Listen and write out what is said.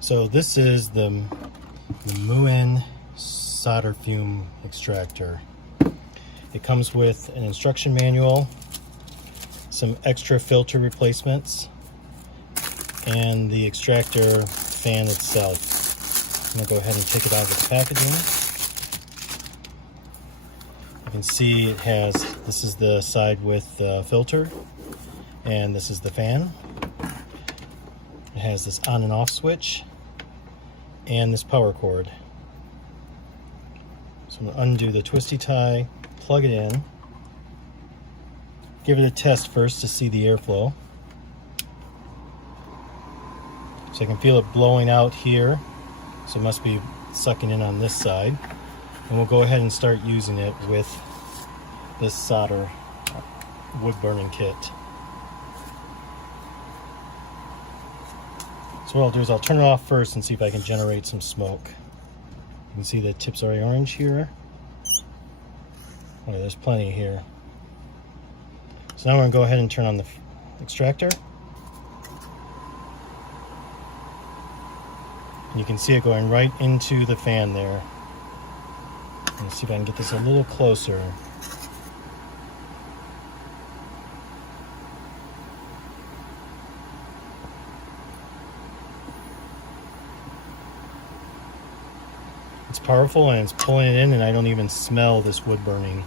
So this is the MUIN solder fume extractor. It comes with an instruction manual, some extra filter replacements, and the extractor fan itself. I'm going to go ahead and take it out of the packaging. You can see it has, this is the side with the filter, and this is the fan. It has this on and off switch, and this power cord. So I'm going to undo the twisty tie, plug it in, give it a test first to see the airflow. So I can feel it blowing out here, so it must be sucking in on this side. And we'll go ahead and start using it with this solder wood burning kit. So what I'll do is I'll turn it off first and see if I can generate some smoke. You can see the tips are orange here. Okay, there's plenty here. So now we're going to go ahead and turn on the extractor. And you can see it going right into the fan there. Let's see if I can get this a little closer. It's powerful and it's pulling it in, and I don't even smell this wood burning.